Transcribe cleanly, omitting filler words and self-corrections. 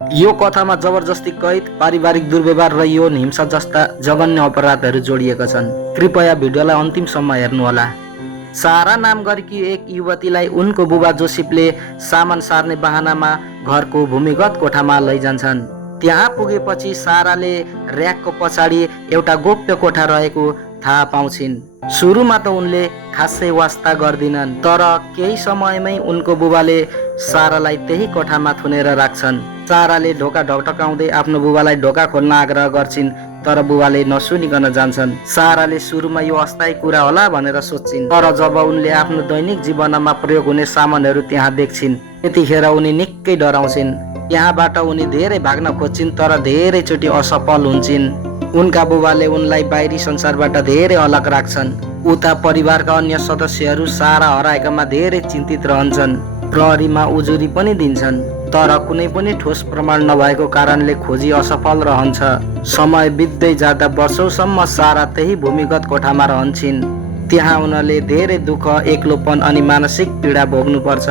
यो कथामा जबरजस्ती कैद, पारिवारिक दुर्व्यवहार र यौन हिंसा जस्ता जघन्य अपराधहरू जोडिएका छन्। कृपया भिडियोलाई अन्तिमसम्म हेर्नुहोला। सारा नाम गरेकी एक युवतीलाई उनको बुबा जोसेफले सामान सार्ने बहानामा घरको भूमिगत कोठामा लैजान्छन्। त्यहाँ पुगेपछि साराले र्याकको पछाडि एउटा गोप्य कोठा रहेको थाहा पाउँछिन्। सुरुमा त उनले खासै वास्ता गर्दिनन्, तर केही समयमै उनको बुबाले सारालाई त्यही कोठामा थुनेर राख्छन्। साराले ढोका ढकढकाउँदै आफ्नो बुबालाई ढोका खोल्न आग्रह गर्छिन्, तर बुबाले नसुनिकन जान्छन्। साराले सुरुमा यो अस्थायी कुरा होला भनेर सोच्छिन्, तर जब उनले आफ्नो दैनिक जीवनमा प्रयोग हुने सामानहरू त्यहाँ देख्छिन्, त्यतिखेर उनी निकै डराउँछिन्। त्यहाँबाट उनी धेरै भाग्न खोज्छिन्, तर धेरैचोटि असफल हुन्छन्। उनका बुबाले उनलाई बाहिरी संसारबाट धेरै अलग राख्छन्। उता परिवारका अन्य सदस्यहरू सारा हराएकामा धेरै चिन्तित रहन्छन्। प्रहरीमा उजुरी पनि दिन्छन्, तर कुनै पनि ठोस प्रमाण नभएको कारणले खोजी असफल रहन्छ। समय बित्दै जाँदा वर्षौसम्म सारा त्यही भूमिगत कोठामा रहन्छन्। त्यहाँ उनले धेरै दुःख, एक्लोपन अनि मानसिक पीडा भोग्नुपर्छ।